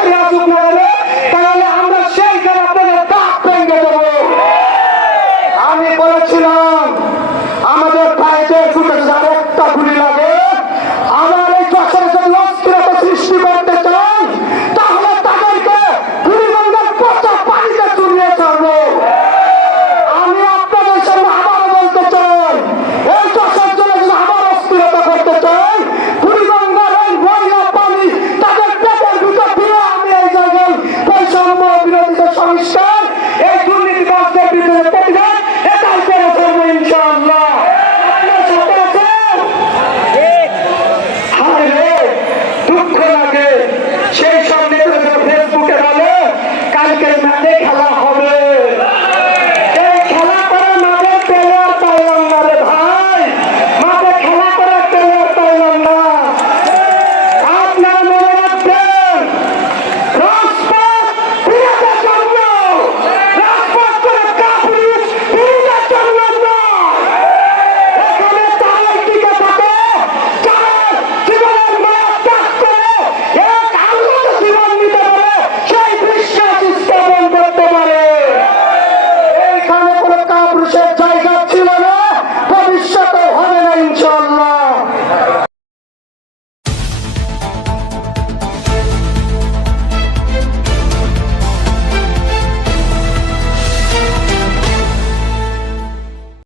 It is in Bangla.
চাকরি আসুক না কেন তাহলে আমরা আমি বলেছিলাম